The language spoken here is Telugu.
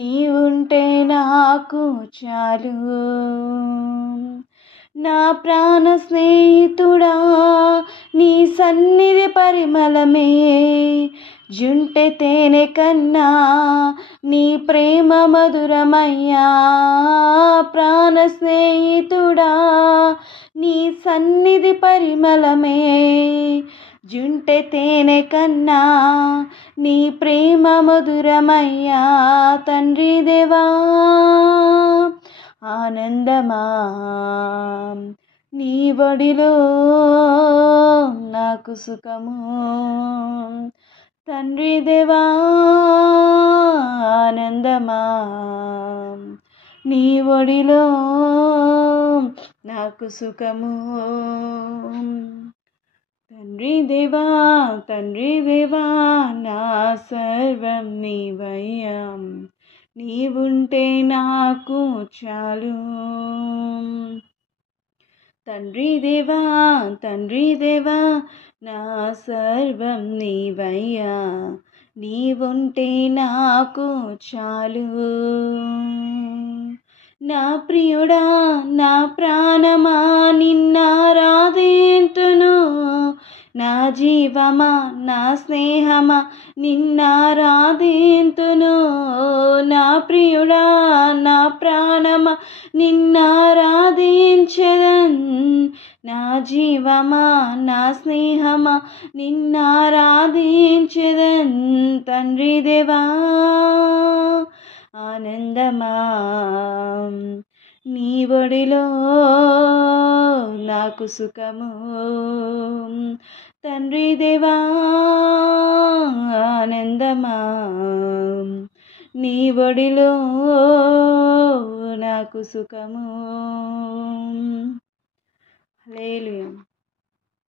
నీవుంటే నాకు చాలు. నా ప్రాణ స్నేహితుడా, నీ సన్నిధి పరిమళమే జుంటె తేనె కన్నా నీ ప్రేమ మధురమయ్యా. ప్రాణ స్నేహితుడా, నీ సన్నిధి పరిమళమే జుంటె తేనె కన్నా నీ ప్రేమ మధురమయ్యా. తండ్రి దేవా ఆనందమా, నీ ఒడిలో నాకు సుఖము. తండ్రి దేవా ఆనందమా, నీ ఒడిలో నాకు సుఖము. తండ్రి దేవా, తండ్రి దేవా, నా సర్వం నీవయ్యా. నీవుంటే నాకు చాలు. తండ్రి దేవా, తండ్రి దేవా, నా సర్వం నీవయ్యా. నీవుంటే నాకు చాలు. నా ప్రియుడా, నా ప్రాణమా, నిన్నారాధింతును. నా జీవమా, నా స్నేహమా, నిన్నారాధింతును. నా ప్రియుడా, నా ప్రాణమా, నిన్నారాధించెదన్. నా జీవమా, నా స్నేహమా, నిన్నారాధించెదన్. తండ్రి దేవా ఆనందమా, నీ ఒడిలో నాకు సుఖము. తండ్రి దేవా ఆనందమా, నీ ఒడిలో నాకు సుఖము. హల్లెలూయా.